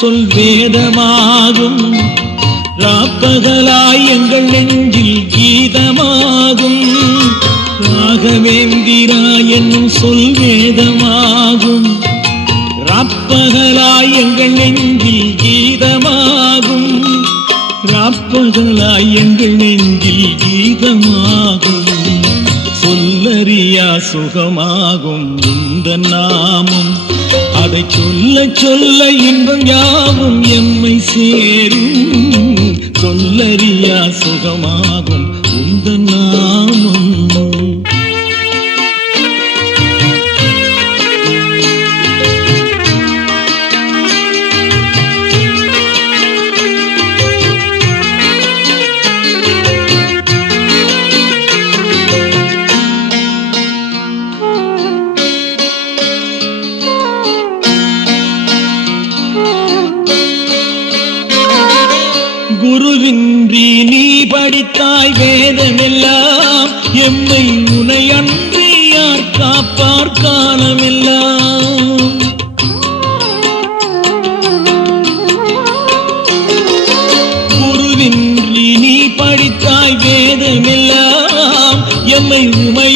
சொல் வேதமாகும். ராப்பகலாய் எங்கள் நெஞ்சில் கீதமாகும். ராகவேந்திரா என்னும் சொல் வேதமாகும். ராப்பகலாய் எங்கள் நெஞ்சில் கீதமாகும். ராப்பகலாய் எங்கள் நெஞ்சில் கீதமாகும். சொல்லறியா சுகமாகும் உந்தன் நாமம். அதை சொல்ல சொல்ல இன்பம் யாவும் எம்மை சேரும். சொல்லறியா சுகமாகும் உந்தன் நாமம். குருவின்றி நீ படித்தாய் வேதமெல்லாம். எம்மை உனை அன்றி யார் காப்பார் காலமெல்லாம். குருவின்றி நீ படித்தாய் வேதமெல்லாம். எம்மை உமை